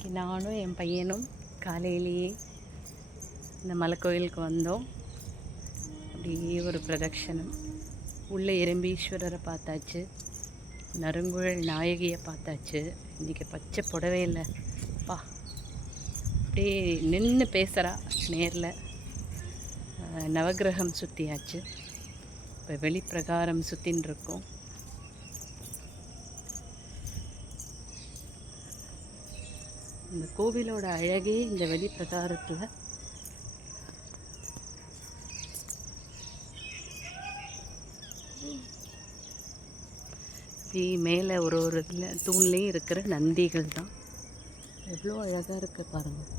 இன்றைக்கி நானும் என் பையனும் காலையிலேயே இந்த மலை கோயிலுக்கு வந்தோம். அப்படியே ஒரு பிரதட்சணம். உள்ளே எறும்பீஸ்வரரை பார்த்தாச்சு, நறுங்குழல் நாயகியை பார்த்தாச்சு. இன்றைக்கி பச்சை புடவையில் பா அப்படியே நின்று பேசுகிறா நேரில். நவகிரகம் சுற்றியாச்சு. இப்போ வெளிப்பிரகாரம் சுற்றின்னு இருக்கோம். இந்த கோவிலோட அழகே இந்த வெளிப்பிரகாரத்தில். மேலே ஒரு இதில் தூண்லேயும் இருக்கிற நந்திகள் தான். எவ்வளோ அழகாக இருக்குது பாருங்கள்.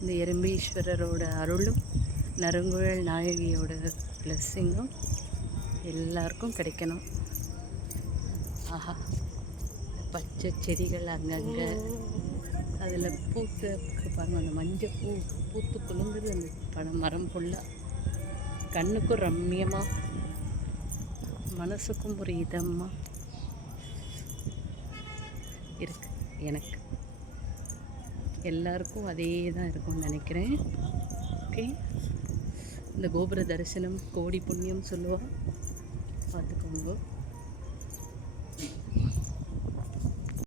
இந்த எறும்பீஸ்வரரோட அருளும் நறுங்குழல் நாயகியோட பிளஸ்ஸிங்கும் எல்லாருக்கும் கிடைக்கணும். ஆஹா, பச்சை செடிகள் அங்கங்கே அதில் பூத்து பாருங்கள். அந்த மஞ்சள் பூத்து குலுங்குது அந்த மரம் ஃபுல்லாக. கண்ணுக்கும் ரம்மியமாக, மனசுக்கும் ஒரு இதமாக இருக்கு. எனக்கு எல்லாருக்கும் அதே தான் இருக்கும்னு நினைக்கிறேன். ஓகே, இந்த கோபுர தரிசனம் கோடி புண்ணியம் சொல்லுவாள், பார்த்துக்கோங்க.